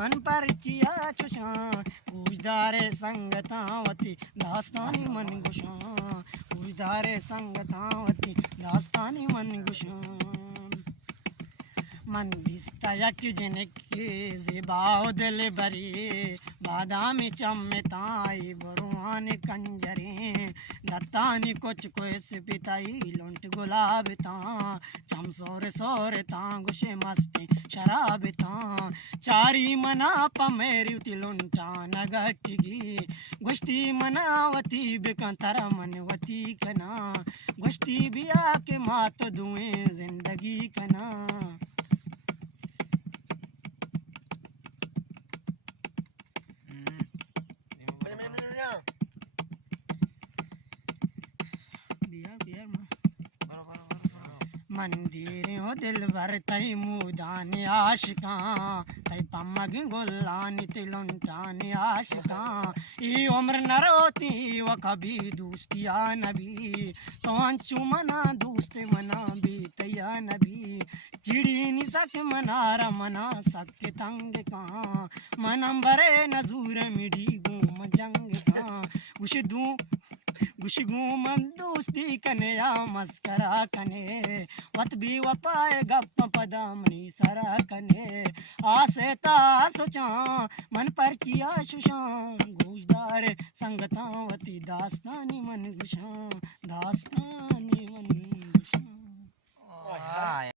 मन पर चिया चुशा गुजदारे संगतावती दास्तानी मन गुशा गुजदारे संगतावती दास्तानी मन गुशा मन दिसता यक जिनके ज़िबाओ दिल बरी बादामी चम्मताई बरुआन कंजरे दत्तानी कुछ कोस पिताई लुंट गुलाब ता चम सोर सोर ता गुशे मस्ती शराब ता चारी मना पमेरी उती लुंटा नगटगी गुश्ती मनावती बेकंतरा मनवती कना गुश्ती बिया के मात दुए जिंदगी कना मंदिर हो दिल भर तई मुदान आशिका तई पमग गुल्लानी तिलुंटान आशिका ई उम्र न रोती व कभी दोस्तिया नबी तो अंचु मना दोस्त मना बीतया नबी चिड़ी नि सक मनारा मना सक तंग का मनम बरे नजूर मिडी गुम जंग का गुशगू मन दोस्ती कने या मस्करा कने वत भी वपाए गप पदामनी सरा कने आसे ता सोचा मन पर चिया शुशा गुजदार संगतावती दास्तानी मन गुशा दास्तानी मन गुशा।